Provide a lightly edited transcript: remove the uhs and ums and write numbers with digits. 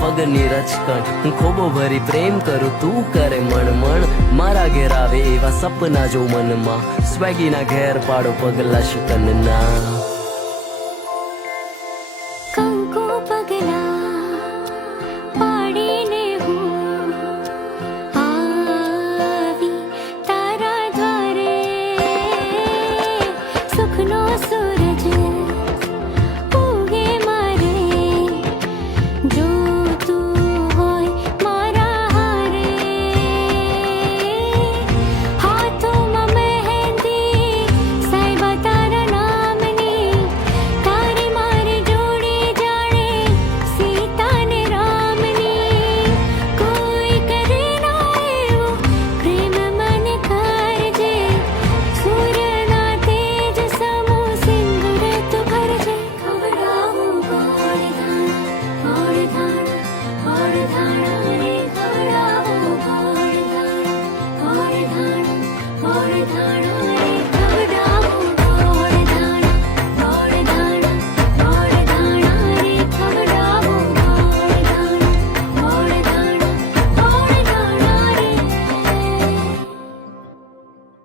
પગની રચકણ હું ખોબો ભરી પ્રેમ કરું તું કરે મણ મારા ઘેર આવે એવા સપના જો મનમાં સ્વેગીના ઘેર પાડો પગલા શુકનના કંકુ પગલા પાડીને હું આવી તારા દ્વારે સુખનો સૂરજ ઉગે મારે જો તું હોય મારા હારે હાથોમાં મહેંદી સાહેબા તારા નામની તારી મારી જોડી જાણે સીતા ને રામની કોઈ કરે ના એવો પ્રેમ મને કરજે સૂર્યના તેજ સમો સિંદૂર તું ભરજે ખવડાવું ગોળ ધાણા રે ખવડાવું ગોળ ધાણા